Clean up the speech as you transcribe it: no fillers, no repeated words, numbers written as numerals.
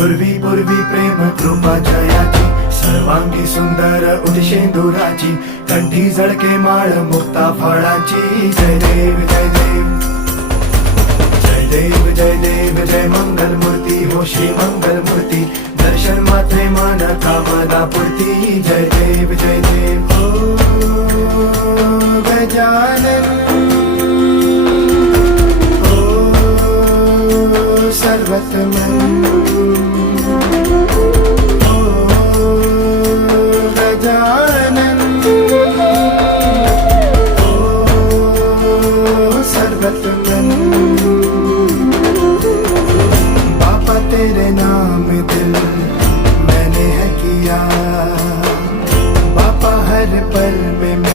पूर्वी पूर्वी प्रेम कृपा जयाची, सर्वांगी सुंदर उदिशेंदुराची, कंठी झळके माळ मुक्ता फळाची. जय देव जय देव जय देव जय देव जय मंगल मूर्ती हो श्री मंगल मूर्ती, दर्शन मात्रे मन कामना पूर्ती. जय देव जय देव हो गजानन हो सर्वतमन.